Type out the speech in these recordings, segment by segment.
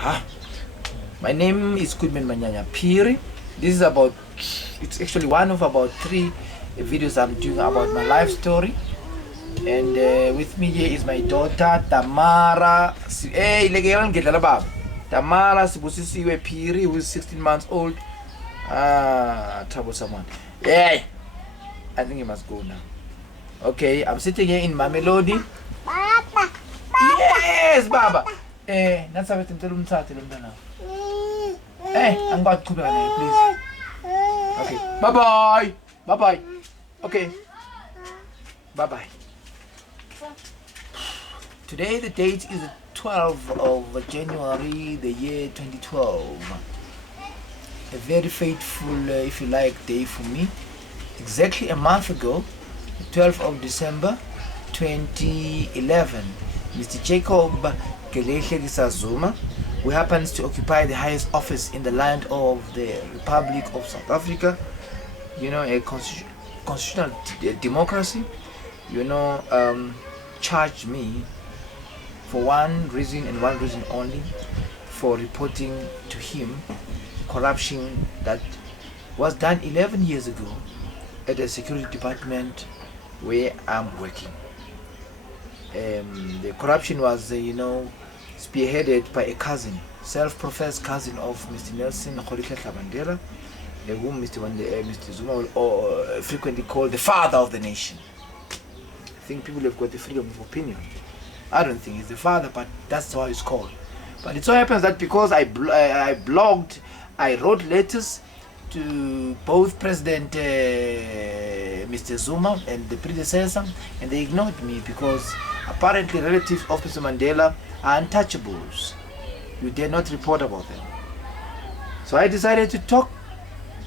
My name is GOODMAN MANYANYA Phiri. This is it's actually one of about 3 videos I'm doing about my life story. And with me here is my daughter Tamara. Tamara Sibusisiwe Phiri, who is 16 months old. Trouble someone. Yeah, I think he must go now. Okay, I'm sitting here in Mamelodi. Baba. Yes, Baba. That's how it's now. I'm about to go, please. Okay, bye bye. Bye bye. Okay, bye bye. Today the date is the 12th of January, the year 2012. A very fateful, if you like, day for me. Exactly a month ago, the 12th of December 2011, Mr. Jacob Geleshe Zuma, who happens to occupy the highest office in the land of the Republic of South Africa, you know, a constitutional democracy, you know, charged me for one reason and one reason only, for reporting to him corruption that was done 11 years ago at the security department where I'm working. The corruption was, you know, spearheaded by a cousin, self-professed cousin of Mr. Nelson Mandela, whom Mr. Zuma will frequently call the father of the nation. I think people have got the freedom of opinion. I don't think he's the father, but that's how he's called. But it so happens that because I blogged, I wrote letters to both President Mr. Zuma and the predecessor, and they ignored me because apparently relatives of Mr. Mandela are untouchables. You dare not report about them. So I decided to talk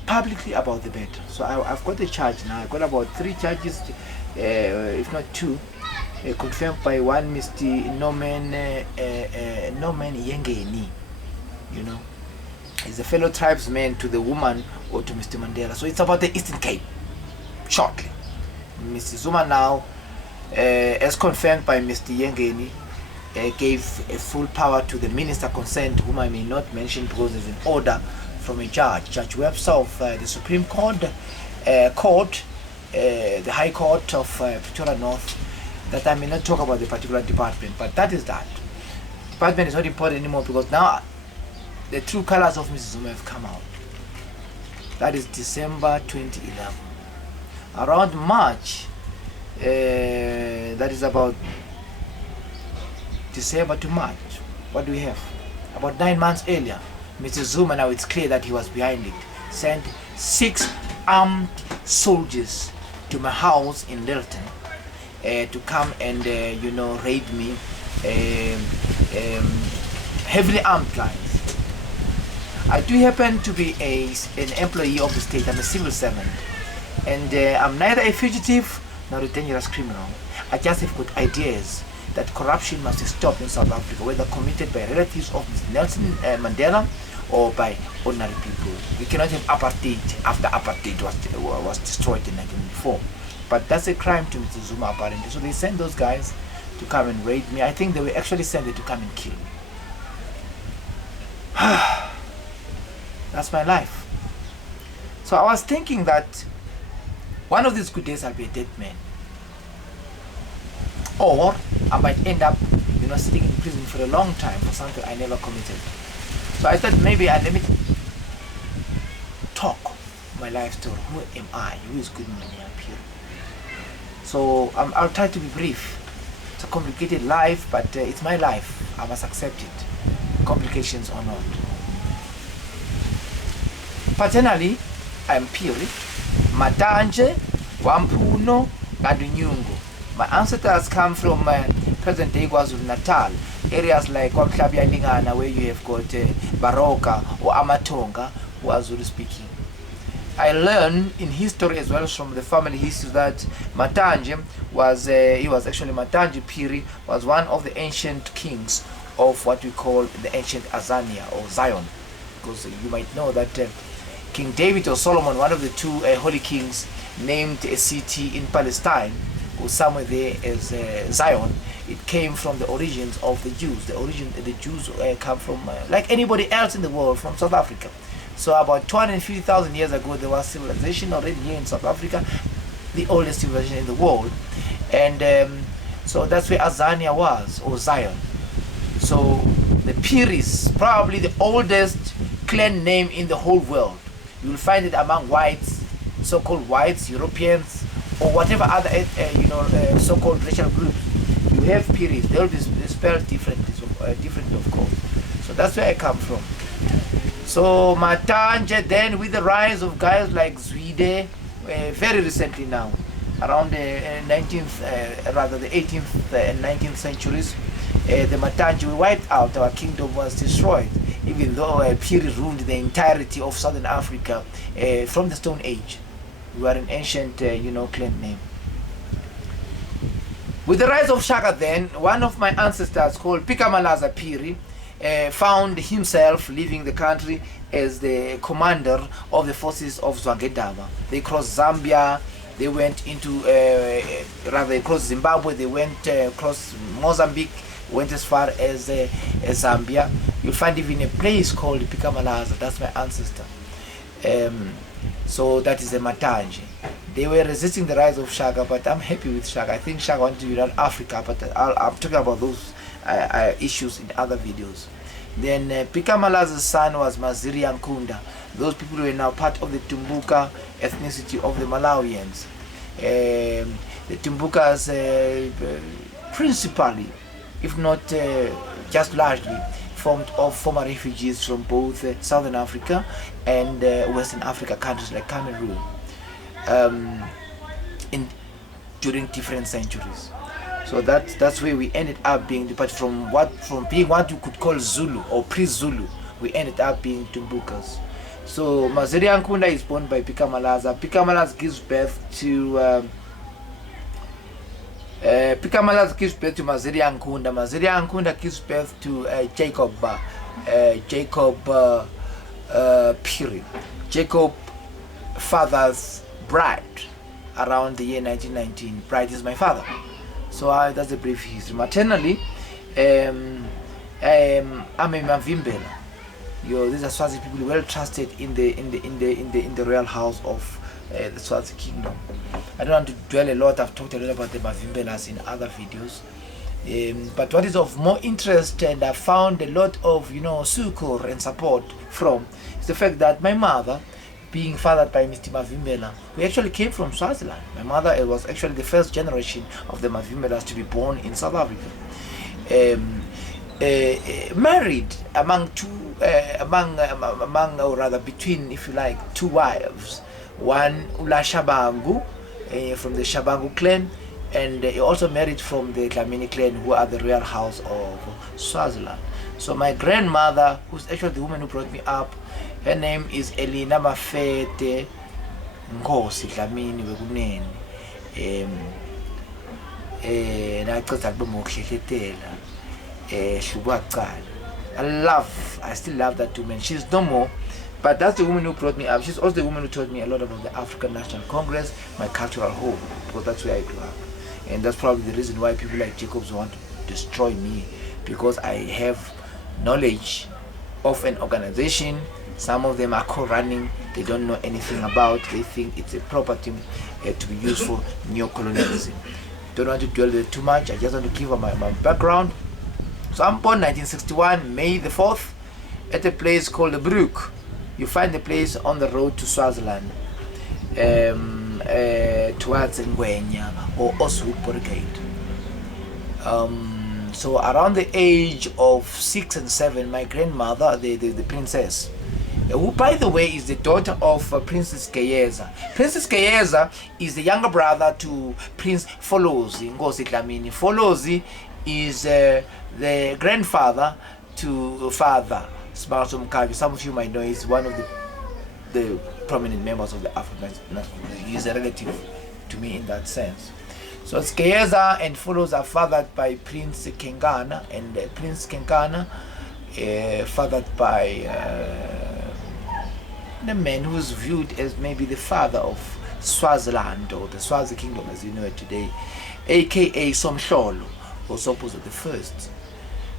publicly about the matter. So I've got a charge now. I've got about 3 charges, if not 2, confirmed by one Mr. Norman Yengeni. You know, he's a fellow tribesman to the woman or to Mr. Mandela. So it's about the Eastern Cape, shortly. Mr. Zuma now, as confirmed by Mr. Yengeni, gave a full power to the minister concerned, whom I may not mention because there's an order from a judge, Judge Webster of the Supreme Court, the High Court of Pretoria North, that I may not talk about the particular department, but that is that. Department is not important anymore because now the true colors of Mrs. Zuma have come out. That is December 2011. Around March, that is about December to March, what do we have? About 9 months earlier, Mr. Zuma, now it's clear that he was behind it, sent 6 armed soldiers to my house in Lilton to come and you know, raid me, heavily armed guys. I do happen to be an employee of the state. I'm a civil servant, and I'm neither a fugitive nor a dangerous criminal. I just have got ideas that corruption must stop in South Africa, whether committed by relatives of Mr. Nelson Mandela or by ordinary people. We cannot have apartheid after apartheid was destroyed in 1994. But that's a crime to Mr. Zuma apparently. So they sent those guys to come and raid me. I think they were actually sent there to come and kill me. That's my life. So I was thinking that one of these good days I'll be a dead man. Or I might end up, you know, sitting in prison for a long time for something I never committed. So I thought maybe let me talk my life story. Who am I? Who is GOODMAN MANYANYA Phiri? So I'll try to be brief. It's a complicated life, but it's my life. I must accept it, complications or not. Paternally, I'm Phiri, Matanje, Wampuno, Gadunyungu. My ancestors come from present-day KwaZulu-Natal, areas like Kwamhlabya Lingana, where you have got Baroka or Amatonga, who are Zulu speaking. I learned in history as well from the family history that Matanje was, Matanje Phiri was one of the ancient kings of what we call the ancient Azania or Zion. Because you might know that King David or Solomon, one of the 2 holy kings, named a city in Palestine or somewhere there as Zion, it came from the origins of the Jews. The Jews come from, like anybody else in the world, from South Africa. So about 250,000 years ago, there was civilization already here in South Africa, the oldest civilization in the world. And so that's where Azania was, or Zion. So the PHIRI'S, probably the oldest clan name in the whole world. You will find it among whites, so-called whites, Europeans, or whatever other so-called racial groups. You have PHIRI'S. They'll be spelled differently, of course. So that's where I come from. So Matanje, then with the rise of guys like Zwide, very recently now, around the 18th and 19th centuries, the Matanje were wiped out. Our kingdom was destroyed, even though PHIRI ruled the entirety of southern Africa from the Stone Age. We are an ancient, clan name. With the rise of Shaka, then, one of my ancestors called Pikamalaza PHIRI found himself leaving the country as the commander of the forces of Zwangedama. They crossed Zambia, they went into, they crossed Zimbabwe, they went across Mozambique, went as far as Zambia. You'll find even a place called Pikamalaza, that's my ancestor. So that is the Matanje. They were resisting the rise of Shaka, but I'm happy with Shaka. I think Shaka wanted to unite Africa, but I'm talking about those issues in other videos. Then Pikamalaza's son was Maziri Nkunda. Those people were now part of the Tumbuka ethnicity of the Malawians. The Tumbukas principally, if not just largely, formed of former refugees from both Southern Africa and Western Africa countries like Cameroon during different centuries. So that's where we ended up being, but from being what you could call Zulu or pre-Zulu, we ended up being Tumbukas. So Maziri Nkunda is born by Pikamalaza. Pikamalaza gives birth to Maziri Nkunda. Maziri Nkunda gives birth to Jacob PHIRI. Jacob father's bride around the year 1919. Bride is my father. So that's a brief history. Maternally, I'm a Mavimbela. These are Swazi people well trusted in the royal house of the Swazi kingdom. I don't want to dwell a lot. I've talked a lot about the Mavimbelas in other videos. But what is of more interest, and I found a lot of succor and support from, is the fact that my mother, being fathered by Mr. Mavimbela, we actually came from Swaziland. My mother was actually the first generation of the Mavimbelas to be born in South Africa. Married between, if you like, two wives. One Ula Shabangu from the Shabangu clan, and he also married from the Dlamini clan, who are the royal house of Swaziland. So my grandmother, who's actually the woman who brought me up, her name is Elina Mafete Ngosi Dlamini Wekunene. I still love that woman. She's no more, but that's the woman who brought me up. She's also the woman who taught me a lot about the African National Congress, my cultural home, because that's where I grew up. And that's probably the reason why people like Jacobs want to destroy me, because I have knowledge of an organization. Some of them are co-running, they don't know anything about, they think it's a property to be used for neo-colonialism. Don't want to dwell there too much, I just want to give my background. So I'm born 1961, May the 4th, at a place called the Brook. You find the place on the road to Swaziland, towards Ngwenya or Oshoek Brigade. So around the age of 6 and 7, my grandmother, the princess, who by the way is the daughter of Princess Kayeza. Princess Kayeza is the younger brother to Prince Folozi Ngosi Dlamini. Folozi is the grandfather to Father Smarto Mkavi. Some of you might know he's one of the prominent members of the African National Congress. He is a relative to me in that sense. So Kayeza and Folozi are fathered by Prince Kengana, and Prince Kengana fathered by the man who's viewed as maybe the father of Swaziland, or the Swazi Kingdom as you know it today, aka Somhlolo, or Sompos the First.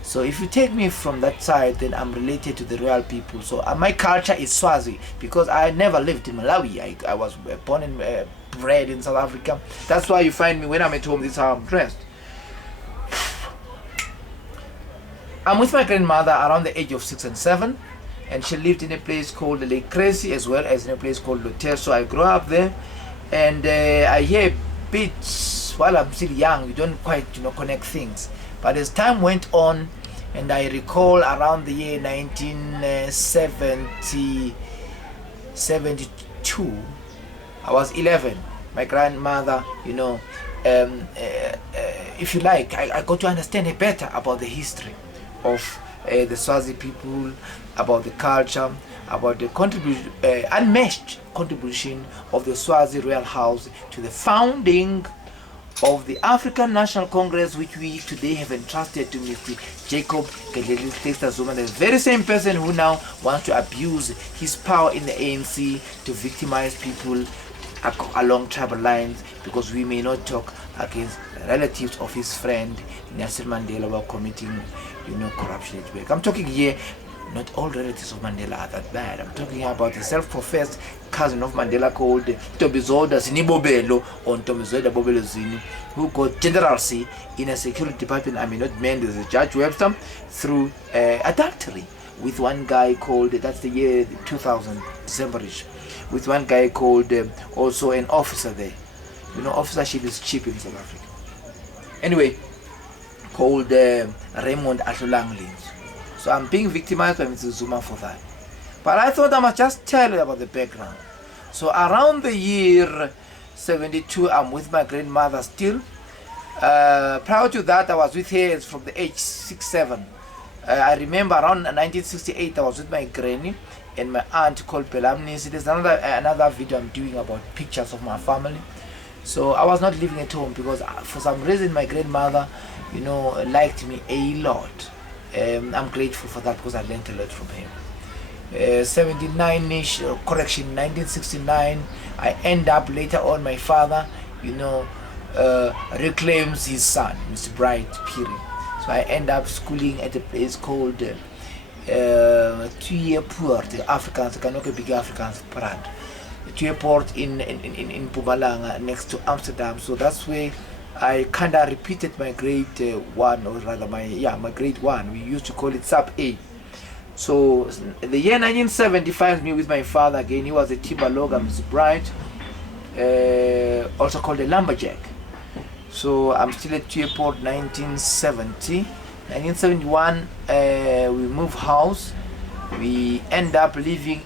So if you take me from that side, then I'm related to the royal people. So my culture is Swazi, because I never lived in Malawi. I was born and bred in South Africa. That's why you find me when I'm at home, this is how I'm dressed. I'm with my grandmother around the age of 6 and 7, and she lived in a place called Lake Crazy as well as in a place called Loter. So I grew up there, and I hear bits while I'm still young. You don't quite connect things. But as time went on, and I recall around the year 1972, I was 11. My grandmother, if you like, I got to understand better about the history of the Swazi people, about the culture, about the unmatched contribution of the Swazi royal house to the founding of the African National Congress, which we today have entrusted to Mr. Jacob Gedleyi Zuma, the very same person who now wants to abuse his power in the ANC to victimize people along tribal lines, because we may not talk against relatives of his friend Nelson Mandela while committing corruption at work. I'm talking here, not all relatives of Mandela are that bad. I'm talking about the self-professed cousin of Mandela called Tobizoda Zinibobelo, or Tobizoda Bobelo Zini, who got generalcy in a security department, I mean not meant as a Judge Webster, through adultery with one guy called, that's the year 2000, December-ish, with one guy called also an officer there. Officership is cheap in South Africa. Anyway, called Raymond Atlolanglins. So I'm being victimized by Mr. Zuma for that. But I thought I must just tell you about the background. So around the year 72, I'm with my grandmother still. Prior to that, I was with her from the age 6, 7. I remember around 1968, I was with my granny and my aunt called Belamnis. There's another video I'm doing about pictures of my family. So I was not living at home because for some reason my grandmother, liked me a lot. I'm grateful for that because I learned a lot from him. 79-ish, 1969, I end up later on, my father, reclaims his son, Mr. Bright Phiri. So I end up schooling at a place called Tuyepoort, the Afrikaans, Kanoke Big Afrikaans Brand. Tuyepoort in Mpumalanga, next to Amsterdam. So that's where I kind of repeated my grade 1, or rather my grade 1. We used to call it sub A. So the year 1975, me with my father again. He was a timber logger, Mr. Bright, also called a lumberjack. So I'm still at Tuyepoort. 1970, 1971, we move house. We end up living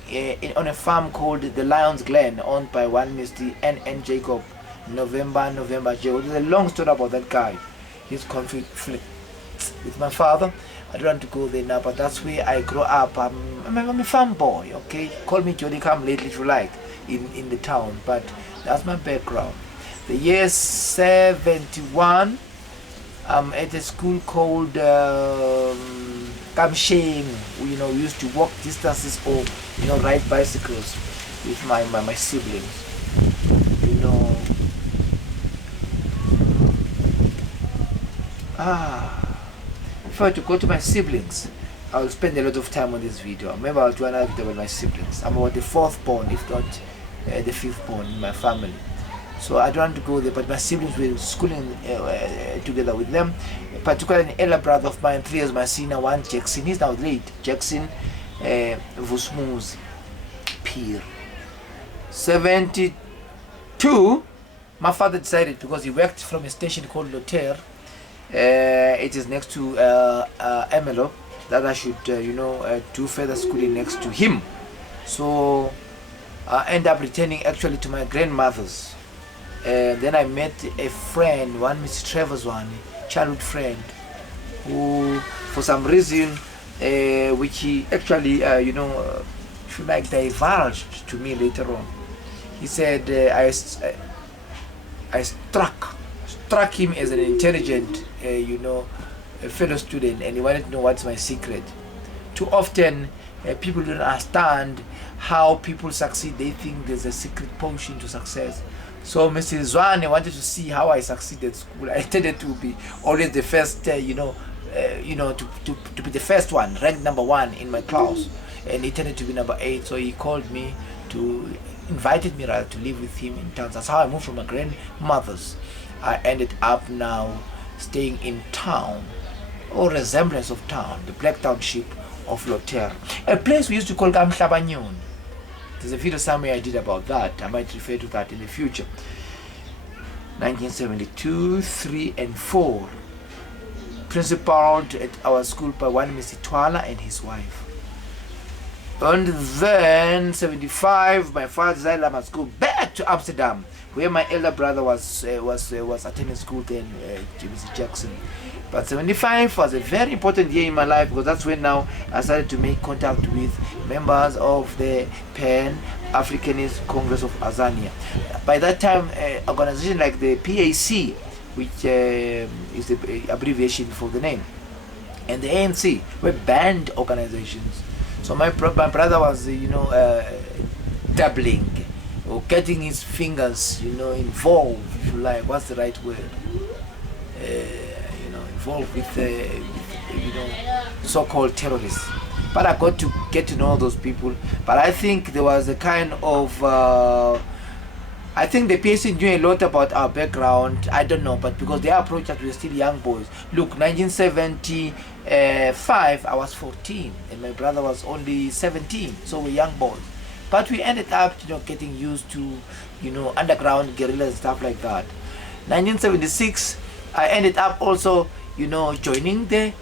on a farm called the Lions Glen, owned by one Mr. N. Jacob. November Joe. There's a long story about that guy. His conflict with my father. I don't want to go there now, but that's where I grew up. I'm a farm boy, okay? Call me Johnny Come Lately if you like, in the town, but that's my background. The year 71, I'm at a school called Kamsheng. We used to walk distances or ride bicycles with my siblings. If I were to go to my siblings, I will spend a lot of time on this video. Maybe I'll do another video about my siblings. I'm about the 4th born, if not the 5th born in my family. So I don't want to go there, but my siblings were schooling together with them. Particularly an elder brother of mine, 3 years my senior, one Jackson. He's now late. Jackson Vusmuzi Peer. 72, my father decided, because he worked from a station called Loter, it is next to Emelo, that I should do further schooling next to him. So I end up returning actually to my grandmother's. Then I met a friend, one Mr. Trevor's one, childhood friend, who for some reason which he actually if you like divulged to me later on. He said I struck him as an intelligent a fellow student, and he wanted to know what's my secret. Too often people don't understand how people succeed. They think there's a secret potion to success. So Mr. Zwane wanted to see how I succeeded at school. I tended to be always the first, to be the first one, ranked number 1 in my class, and he tended to be number 8. So he called me invited me rather to live with him in town. That's how I moved from my grandmother's. I ended up now staying in town, or resemblance of town, the Black Township of Lotero, a place we used to call Kamhlabanyon. There's a video somewhere I did about that. I might refer to that in the future. 1972, 3 and 4. Principaled at our school by one Mr. Twala and his wife. And then 75, my father decided I must go back to Amsterdam, where my elder brother was attending school then, Mr. Jackson. But 75 was a very important year in my life, because that's when now I started to make contact with members of the Pan-Africanist Congress of Azania. By that time, organization like the PAC, which is the abbreviation for the name, and the ANC were banned organizations. So my brother was, dabbling or getting his fingers, involved, if you like. What's the right word? Involved with so-called terrorists. But I got to get to know those people. But I think there was a kind of I think the PAC knew a lot about our background. I don't know, but because they approached us, we were still young boys. Look, 1975, I was 14 and my brother was only 17, so we're young boys. But we ended up, getting used to, underground guerrillas and stuff like that. 1976, I ended up also, joining the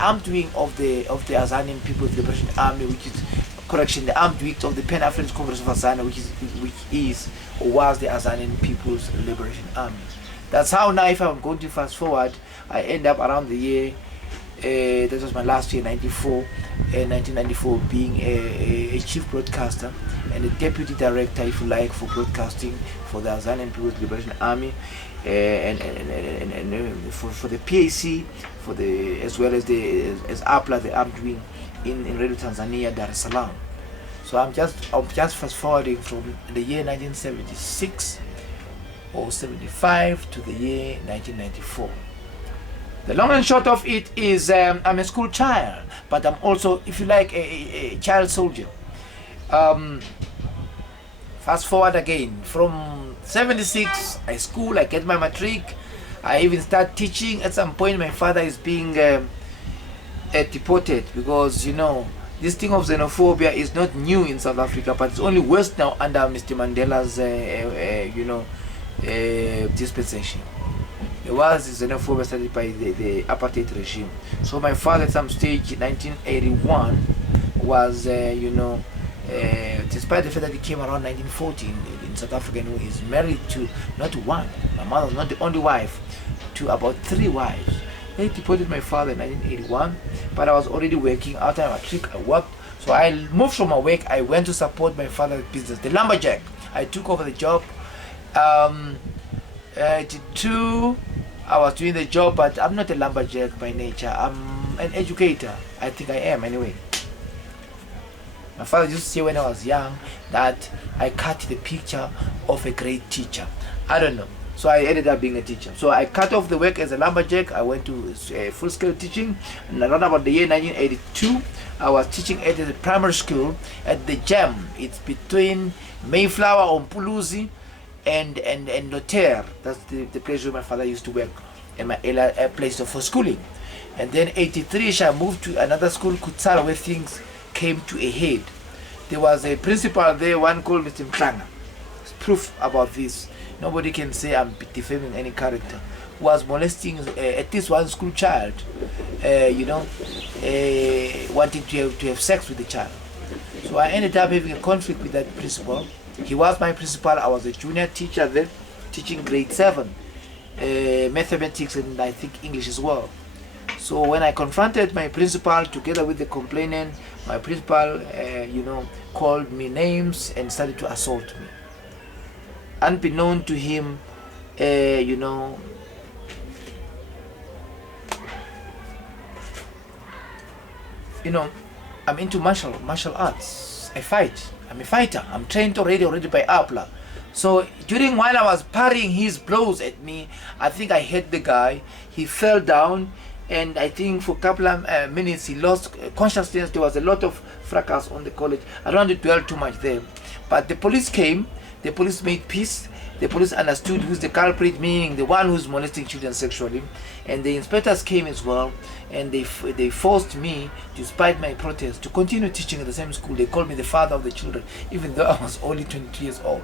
armed wing of the Azanian People's Liberation Army, which is, the armed wing of the Pan-Africanist Congress of Azania, which was the Azanian People's Liberation Army. That's how now, if I'm going to fast forward, I end up around the year, that was my last year, 1994, being a chief broadcaster and a deputy director, if you like, for broadcasting for the Azanian People's Liberation Army, and for the PAC, as well as APLA, the armed wing in Radio Tanzania, Dar es Salaam. So I'm just fast forwarding from the year 1976 or 75 to the year 1994. The long and short of it is I'm a school child, but I'm also, if you like, a child soldier. Fast forward again, from 76, I get my matric. I even start teaching. At some point, my father is being deported, because, this thing of xenophobia is not new in South Africa, but it's only worse now under Mr. Mandela's, dispensation. There was xenophobia started by the apartheid regime. So my father, at some stage, 1981, was, despite the fact that he came around 1914 in South Africa, and he's married to not one, my mother was not the only wife, to about 3 wives. They deported my father in 1981, but I was already working. After my matric, I worked. So I moved from my work. I went to support my father's business, the lumberjack. I took over the job. 82, I was doing the job, but I'm not a lumberjack by nature. I'm an educator. I think I am anyway. My father used to say when I was young that I cut the picture of a great teacher. I don't know. So I ended up being a teacher. So I cut off the work as a lumberjack. I went to full-scale teaching. And around about the year 1982, I was teaching at the primary school at the Gem. It's between Mayflower or Mpuluzi and Lotero. That's the place where my father used to work, and my place for schooling. And then 83, I moved to another school, Kutsala, where things came to a head. There was a principal there, one called Mr. Mklanga. Proof about this. Nobody can say I'm defaming any character. Who was molesting at least one school child, wanting to have sex with the child. So I ended up having a conflict with that principal. He was my principal. I was a junior teacher then, teaching grade 7, mathematics and I think English as well. So when I confronted my principal together with the complainant, my principal, called me names and started to assault me. Unbeknown to him, I'm into martial arts. I fight. I'm a fighter. I'm trained already by APLA. So while I was parrying his blows at me, I think I hit the guy. He fell down, and I think for a couple of minutes he lost consciousness. There was a lot of fracas on the college. I don't want to dwell too much there. But the police came. The police made peace. The police understood who's the culprit, meaning the one who's molesting children sexually. And the inspectors came as well, and they forced me, despite my protest, to continue teaching at the same school. They called me the father of the children, even though I was only 22 years old.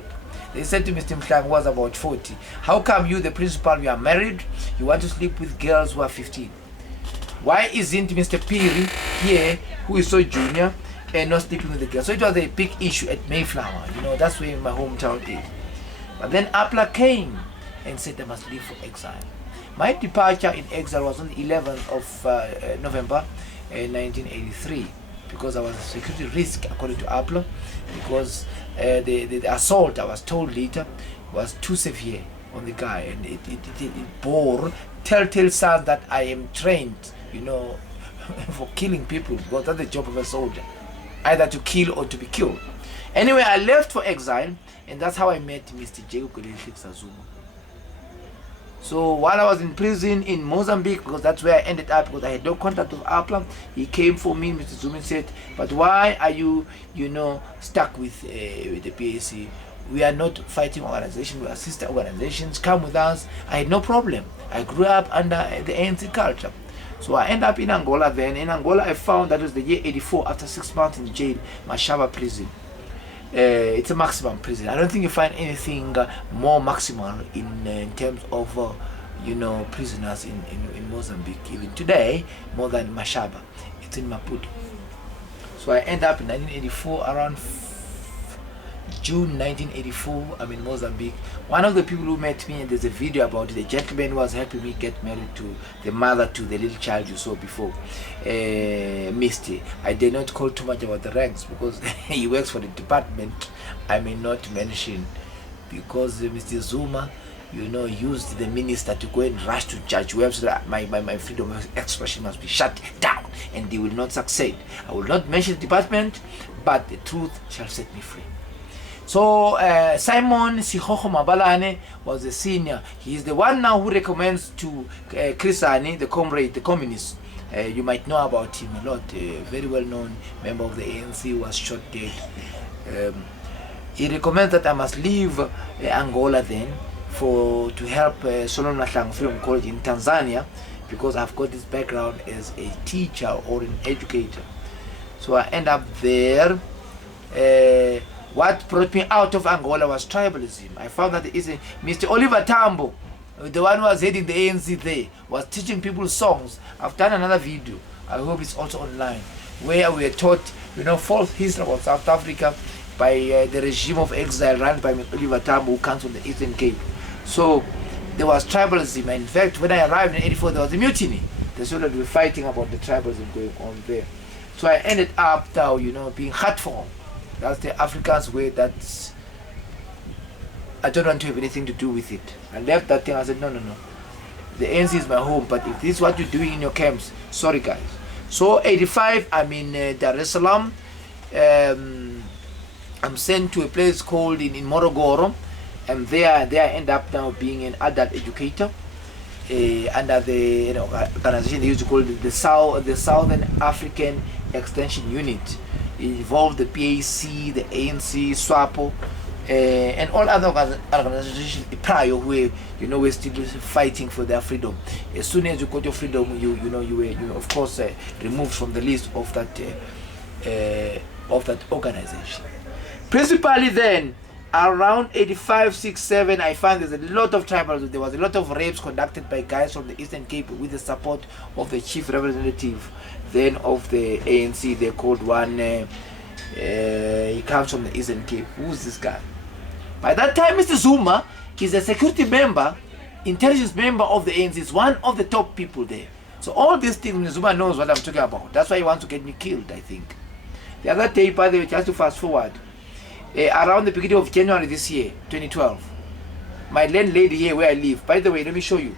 They said to Mr. Mhlang, who was about 40, how come you, the principal, you are married, you want to sleep with girls who are 15? Why isn't Mr. Phiri here, who is so junior, and not sleeping with the girls? So it was a big issue at Mayflower. You know, that's where my hometown is. But then APLA came and said I must leave for exile. My departure in exile was on the 11th of November 1983, because I was a security risk according to APLA, because the assault, I was told later, was too severe on the guy, and it bore telltale signs that I am trained, you know, for killing people, because that's the job of a soldier, either to kill or to be killed. Anyway, I left for exile, and that's how I met Mr. Jacob Zuma. So while I was in prison in Mozambique, because that's where I ended up, because I had no contact with APLA, he came for me. Mr. Zuma said, but why are you, you know, stuck with the PAC? We are not fighting organization, we are sister organizations, come with us. I had no problem. I grew up under the ANC culture. So I ended up in Angola then. In Angola I found that was the year 84, after 6 months in jail, Mashaba prison. It's a maximum prison. I don't think you find anything more maximal in terms of you know, prisoners in Mozambique even today, more than Mashaba. It's in Maputo. So I end up in 1984, around June 1984. I'm in Mozambique. One of the people who met me, and there's a video about it, the gentleman who was helping me get married to the mother to the little child you saw before, Misty. I did not call too much about the ranks, because he works for the department I may not mention, because Mr. Zuma, you know, used the minister to go and rush to judge web, so that my freedom of expression must be shut down, and they will not succeed. I will not mention the department, but the truth shall set me free. So Simon Sihoho Mabalane was a senior. He is the one now who recommends to Krisani, the comrade, the communist. You might know about him a lot. A very well known member of the ANC who was shot dead. He recommends that I must leave Angola then to help Solomon Mahlangu Freedom College in Tanzania, because I've got this background as a teacher or an educator. So I end up there. What brought me out of Angola was tribalism. I found that Mr. Oliver Tambo, the one who was heading the ANC there, was teaching people songs. I've done another video, I hope it's also online, where we are taught, you know, false history about South Africa by the regime of exile run by Mr. Oliver Tambo, who comes from the Eastern Cape. So there was tribalism, and in fact when I arrived in 84 there was a mutiny. They said that we were fighting about the tribalism going on there. So I ended up now, you know, being hatful. That's the Africans way. That's, I don't want to have anything to do with it. I left that thing. I said, no. The ANC is my home, but if this is what you're doing in your camps, sorry guys. So 85, I'm in Dar es Salaam. I'm sent to a place called in Morogoro, and there I end up now being an adult educator under the organization they used to call it the Southern African Extension Unit. It involved the PAC, the ANC, SWAPO, and all other organizations prior who, you know, were still fighting for their freedom. As soon as you got your freedom, you were of course removed from the list of that organization. Principally then, around 85, 6, 7, I found there's a lot of tribalism. There was a lot of rapes conducted by guys from the Eastern Cape with the support of the chief representative then of the ANC. They called one, he comes from the Eastern Cape. Who's this guy? By that time, Mr. Zuma is a security member, intelligence member of the ANC. He's one of the top people there. So all these things, Mr. Zuma knows what I'm talking about. That's why he wants to get me killed, I think. The other day, by the way, just to fast forward, around the beginning of January this year, 2012, my landlady here where I live, by the way, let me show you.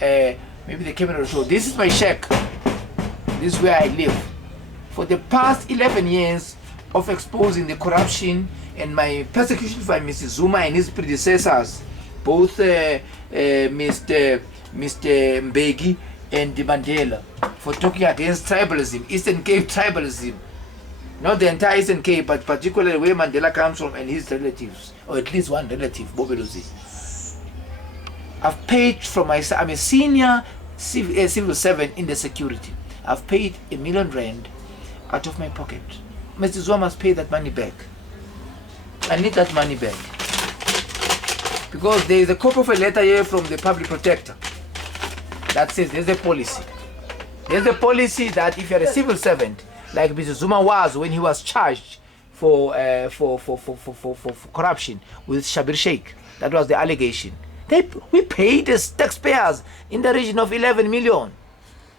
Maybe the camera will show. This is my shack. This is where I live. For the past 11 years, of exposing the corruption and my persecution by Mr. Zuma and his predecessors, both Mr. Mpegi and Mandela, for talking against tribalism, Eastern Cape tribalism. Not the entire Eastern Cape, but particularly where Mandela comes from and his relatives, or at least one relative, Bobeluzi. I've paid from I'm a senior civil servant in the security. I've paid R1 million out of my pocket. Mr. Zuma must pay that money back. I need that money back. Because there is a copy of a letter here from the public protector that says there's a policy. There's a policy that if you're a civil servant, like Mr. Zuma was when he was charged for corruption with Shabir Sheikh, that was the allegation. We paid as taxpayers in the region of 11 million.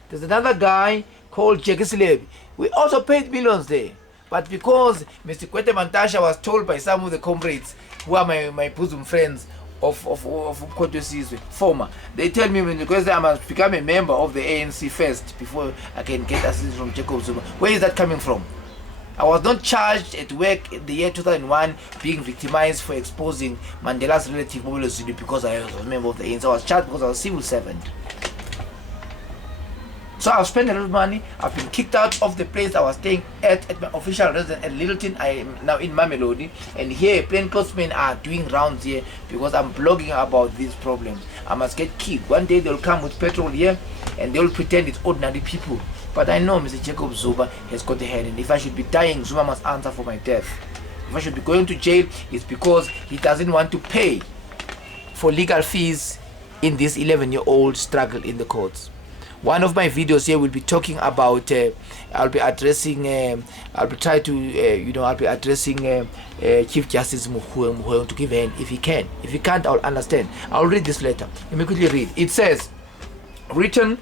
There's another guy called Jackie Sleb. We also paid millions there. But because Mr. Kwete Mantasha was told by some of the comrades who are my bosom friends of Kwete former, they tell me because I must become a member of the ANC first before I can get assistance from Jacob Zuma. Where is that coming from? I was not charged at work in the year 2001 being victimized for exposing Mandela's relative Bobo Zulu because I was a member of the ANC. I was charged because I was a civil servant. So I've spent a lot of money. I've been kicked out of the place I was staying at my official residence at Littleton. I am now in Mamelodi, and here plainclothesmen are doing rounds here because I'm blogging about these problems. I must get killed. One day they'll come with petrol here and they'll pretend it's ordinary people. But I know Mr. Jacob Zuma has got a head, and if I should be dying, Zuma must answer for my death. If I should be going to jail, it's because he doesn't want to pay for legal fees in this 11-year-old struggle in the courts. One of my videos here will be talking about I'll be addressing Chief Justice Muhwe to give a hand if he can. If he can't, I'll understand. I'll read this letter. Let me quickly read. It says, written,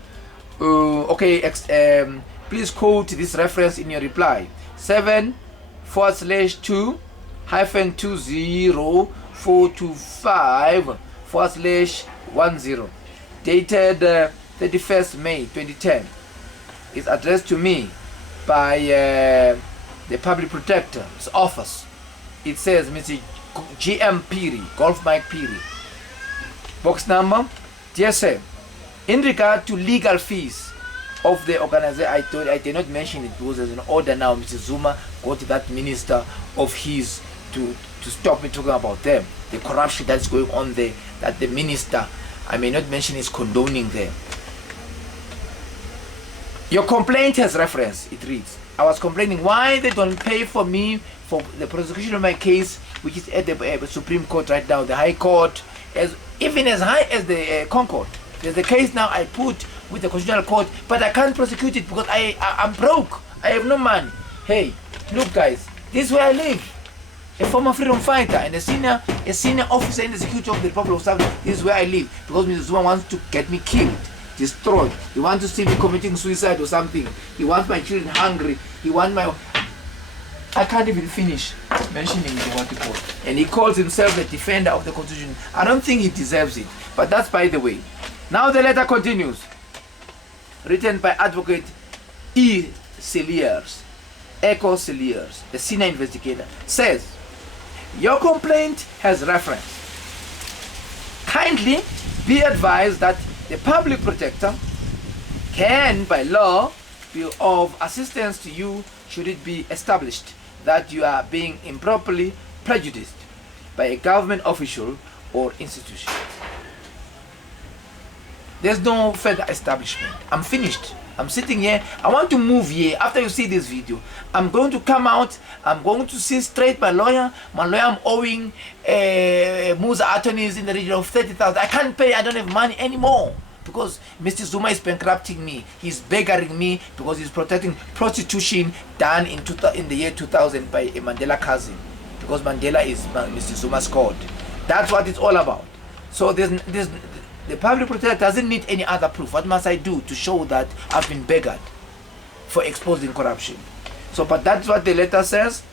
please quote this reference in your reply. 7/20425/10 dated 31st May 2010. It's addressed to me by the Public Protector's office. It says Mr. GM Phiri, Golf Mike Phiri. Box number, dear sir, in regard to legal fees of the organization, I did not mention it because there's an order now. Mr. Zuma got that minister of his to stop me talking about them. The corruption that's going on there, that the minister, I may not mention, is condoning there. Your complaint has reference. It reads, I was complaining why they don't pay for me for the prosecution of my case, which is at the Supreme Court right now, the High Court, even as high as the Concord. There's a case now I put with the Constitutional Court, but I can't prosecute it because I'm broke. I have no money. Hey, look guys, this is where I live. A former freedom fighter and a senior officer in the security of the Republic of South Africa. This is where I live because Mr. Zuma wants to get me killed, destroyed. He wants to see me committing suicide or something. He wants my children hungry. He wants my... I can't even finish mentioning what he calls. And he calls himself the defender of the Constitution. I don't think he deserves it, but that's by the way. Now the letter continues. Written by Advocate Echo Cilliers, the senior investigator, says, your complaint has reference. Kindly be advised that the Public Protector can, by law, be of assistance to you should it be established that you are being improperly prejudiced by a government official or institution. There's no further establishment. I'm finished. I'm sitting here. I want to move here. After you see this video, I'm going to come out. I'm going to see straight my lawyer. My lawyer, I'm owing Musa attorneys in the region of 30,000. I can't pay. I don't have money anymore because Mr. Zuma is bankrupting me. He's beggaring me because he's protecting prostitution done in the year 2000 by a Mandela cousin, because Mandela is Mr. Zuma's god. That's what it's all about. So the Public Protector doesn't need any other proof. What must I do to show that I've been beggared for exposing corruption? So, but that's what the letter says.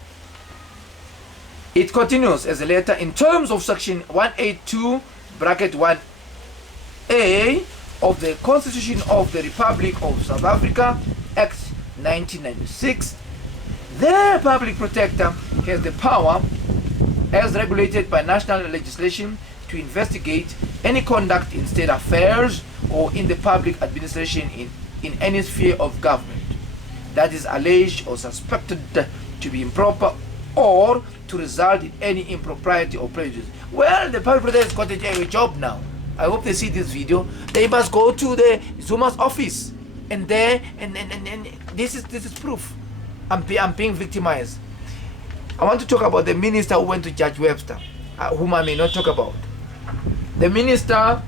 It continues as a letter in terms of section 182(1)(a) of the Constitution of the Republic of South Africa, Act 1996. The The public protector has the power, as regulated by national legislation, to investigate any conduct in state affairs or in the public administration in any sphere of government that is alleged or suspected to be improper or to result in any impropriety or prejudice. Well, the public protector has got a job now. I hope they see this video. They must go to the Zuma's office, and there, and this is proof. I'm being victimized. I want to talk about the minister who went to Judge Webster, whom I may not talk about. The minister,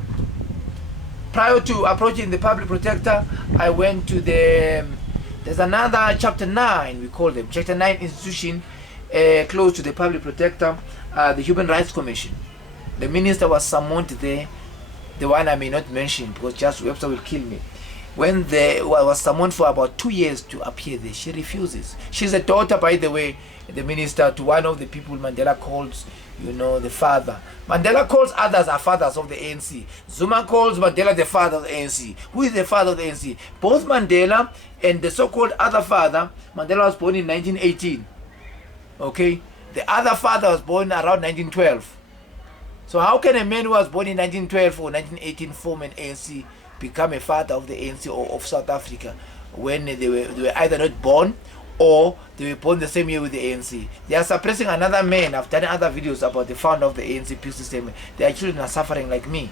prior to approaching the public protector, I went to there's another chapter 9, we call them, chapter 9 institution, close to the public protector, the Human Rights Commission. The minister was summoned there, the one I may not mention because Judge Webster will kill me. When they was summoned for about 2 years to appear there, she refuses. She's a daughter, by the way, the minister, to one of the people Mandela calls, you know, the father. Mandela calls others are fathers of the ANC. Zuma calls Mandela the father of the ANC. Who is the father of the ANC? Both Mandela and the so-called other father, Mandela was born in 1918. Okay? The other father was born around 1912. So how can a man who was born in 1912 or 1918 form an ANC, become a father of the ANC or of South Africa, when they were either not born or they were born the same year with the ANC? They are suppressing another man. I've done other videos about the founder of the ANC peace system. Their children are suffering like me.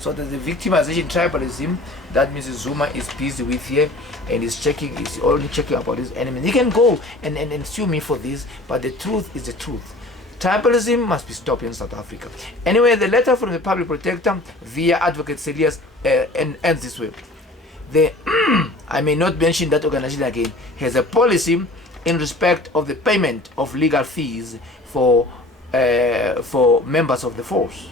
So there's the victimization tribalism that Mrs. Zuma is busy with here, and is only checking about his enemies. He can go and sue me for this, but the truth is the truth. Tribalism must be stopped in South Africa. Anyway, the letter from the public protector via Advocate Celias ends this way. I may not mention that organization again, has a policy in respect of the payment of legal fees for members of the force.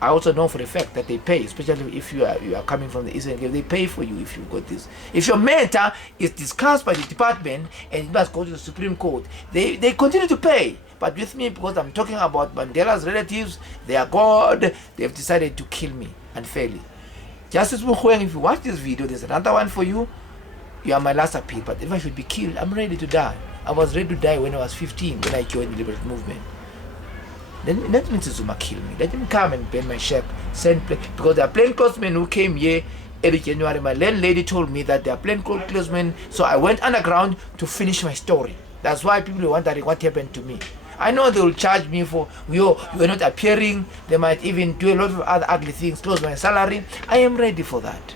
I also know for a fact that they pay, especially if you are coming from the Eastern Cape. They pay for you if you got this. If your matter is discussed by the department and it must go to the Supreme Court, they continue to pay. But with me, because I'm talking about Mandela's relatives, they are God, they have decided to kill me unfairly. Justice Mukhueng, if you watch this video, there's another one for you. You are my last appeal. But if I should be killed, I'm ready to die. I was ready to die when I was 15, when I joined the Liberation Movement. Then let Mr. Zuma kill me. Let him come and burn my shack. Because there are plainclothesmen who came here early January. My landlady told me that there are plainclothesmen. So I went underground to finish my story. That's why people are wondering what happened to me. I know they will charge me for you are not appearing. They might even do a lot of other ugly things, close my salary. I am ready for that.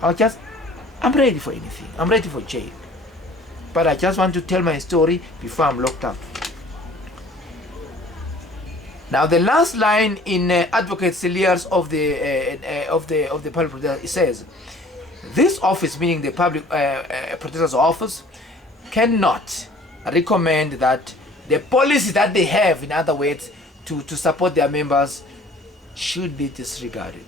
I'm ready for anything. I'm ready for jail. But I just want to tell my story before I'm locked up. Now the last line in Advocate Celias of the public protector, it says, this office, meaning the public protector's office, cannot recommend that the policy that they have, in other words, to support their members, should be disregarded.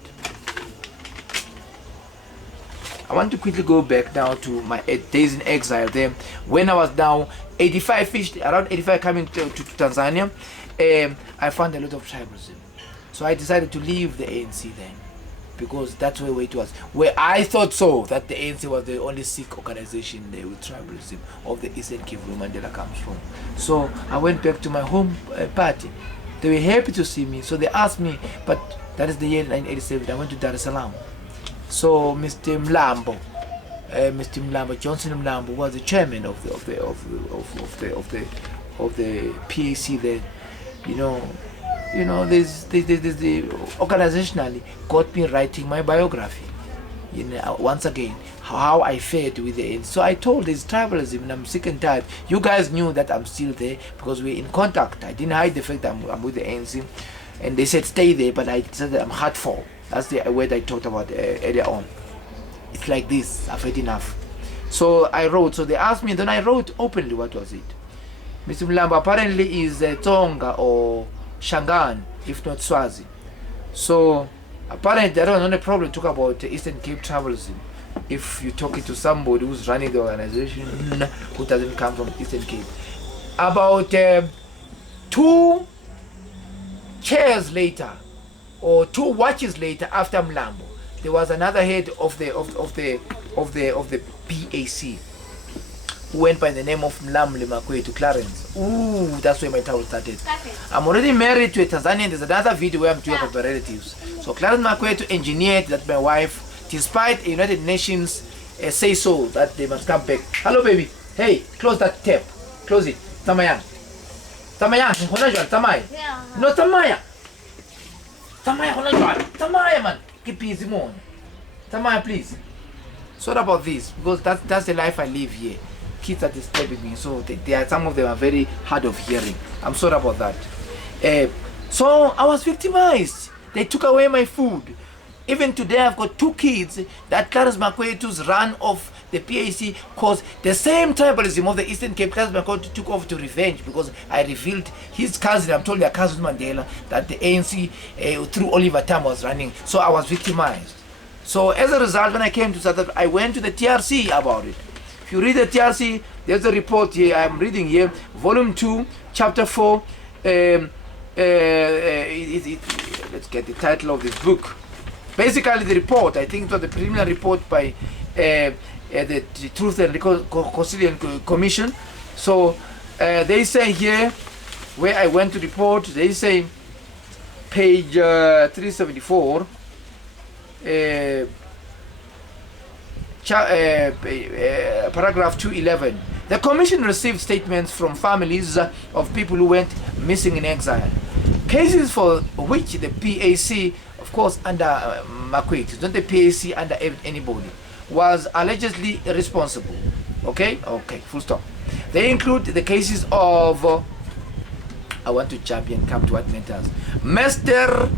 I want to quickly go back now to my days in exile there, when I was now 85, around 85, coming to Tanzania. I found a lot of tribalism. So I decided to leave the ANC then, because that's where it was. Where I thought so, that the ANC was the only Sikh organization there with tribalism of the Eastern Cape where Mandela comes from. So I went back to my home party. They were happy to see me. So they asked me, but that is the year 1987. I went to Dar es Salaam. So Mr. Mlambo, Johnson Mlambo, was the chairman of the PAC there. You know, there's the organizationally got me writing my biography. You know, once again, how I fared with the ANC. So I told this tribalism, and I'm sick and tired. You guys knew that I'm still there because we're in contact. I didn't hide the fact that I'm with the ANC, and they said stay there, but I said that I'm hurtful. That's the word I talked about earlier on. It's like this, I've had enough. So I wrote. So they asked me, and then I wrote openly. What was it? Mr. Mlambo apparently is Tonga or Shangaan, if not Swazi. So apparently I don't have a problem to talk about Eastern Cape tribalism if you're talking to somebody who's running the organization who doesn't come from Eastern Cape. About 2 chairs later, or 2 watches later after Mlambo, there was another head of the PAC. who went by the name of Mlamli Makwetu, Clarence. Ooh, that's where my trouble started. I'm already married to a Tanzanian. There's another video where I'm doing about my relatives. So Clarence Makwetu engineered that my wife, despite the United Nations say so, that they must come back. Hello, baby. Hey, close that tape. Close it. Tamayang. Tamayang. Tamay. No, Tamaya. Tamaya, Tamaya, man. Keep easy, man. Tamaya, please. Sorry about this, because that's the life I live here. Kids are disturbing me, so some of them are very hard of hearing. I'm sorry about that. So I was victimized. They took away my food. Even today, I've got 2 kids that Clarence Makwetu's ran off the PAC because the same tribalism of the Eastern Cape, Clarence Makwetu took off to revenge because I revealed his cousin, I'm told their cousin Mandela, that the ANC through Oliver Tambo was running. So I was victimized. So as a result, when I came to South Africa, I went to the TRC about it. If you read the TRC, there's a report here, I'm reading here, volume 2, chapter 4. Let's get the title of this book. Basically the report, I think it was the preliminary report by the Truth and Reconciliation Commission. So they say here, where I went to report, they say page 374, paragraph 211. The commission received statements from families of people who went missing in exile. Cases for which the PAC, of course under Makwetu, not the PAC under anybody, was allegedly responsible. Okay, full stop. They include the cases of, I want to jump and come to what matters. Mr.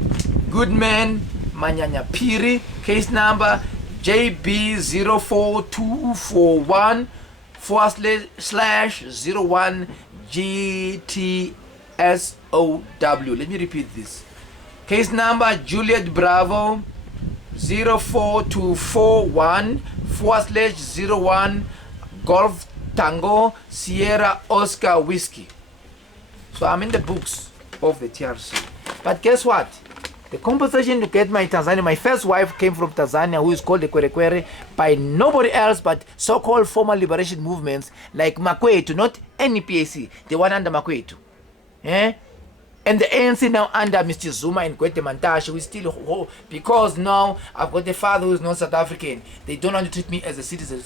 Goodman Manyanya Phiri, case number JB04241/01 GTSOW. Let me repeat this. Case number Juliet Bravo 04241/01 Golf Tango Sierra Oscar Whiskey. So I'm in the books of the TRC. But guess what? The compensation to get my Tanzania, my first wife came from Tanzania, who is called the Kwerekwere, by nobody else but so-called former liberation movements like Makwetu, not any PAC, the one under Makwetu. Eh? And the ANC now under Mr. Zuma and Gwede Mantashe, who is still, because now I've got a father who is not South African. They don't want to treat me as a citizen.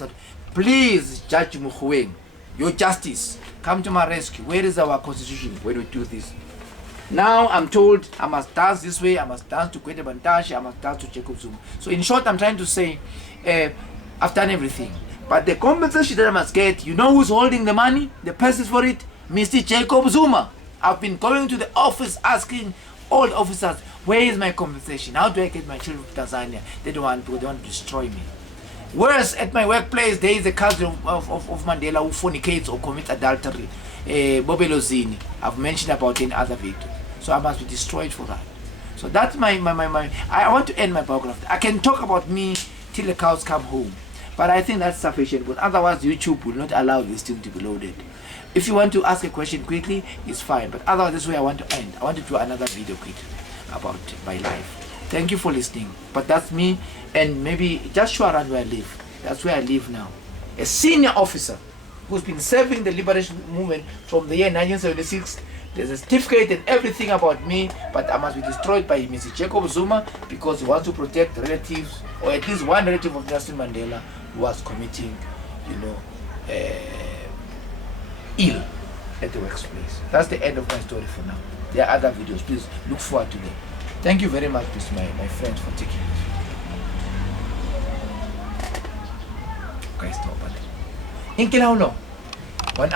Please, Judge Mukhueng, your justice, come to my rescue. Where is our constitution when we do this? Now I'm told I must dance this way, I must dance to Gwede Mantashe, I must dance to Jacob Zuma. So in short, I'm trying to say, I've done everything. But the compensation that I must get, you know who's holding the money, the prices for it? Mr. Jacob Zuma. I've been going to the office asking all the officers, where is my compensation? How do I get my children to Tanzania? They want to destroy me. Whereas at my workplace, there is a cousin of Mandela who fornicates or commits adultery. Bobelo Zini. I've mentioned about it in other videos. So I must be destroyed for that. So that's my I want to end my biography. I can talk about me till the cows come home. But I think that's sufficient, but otherwise YouTube will not allow this thing to be loaded. If you want to ask a question quickly, it's fine. But otherwise, this way I want to end. I want to do another video quickly about my life. Thank you for listening. But that's me, and maybe just show around where I live. That's where I live now. A senior officer who's been serving the liberation movement from the year 1976. There's a certificate and everything about me, but I must be destroyed by Mr. Jacob Zuma because he wants to protect relatives, or at least one relative of Nelson Mandela who was committing, ill at the workplace. That's the end of my story for now. There are other videos. Please look forward to them. Thank you very much, my friends, for taking it. Okay, stop it. In Kilauno, 1 hour.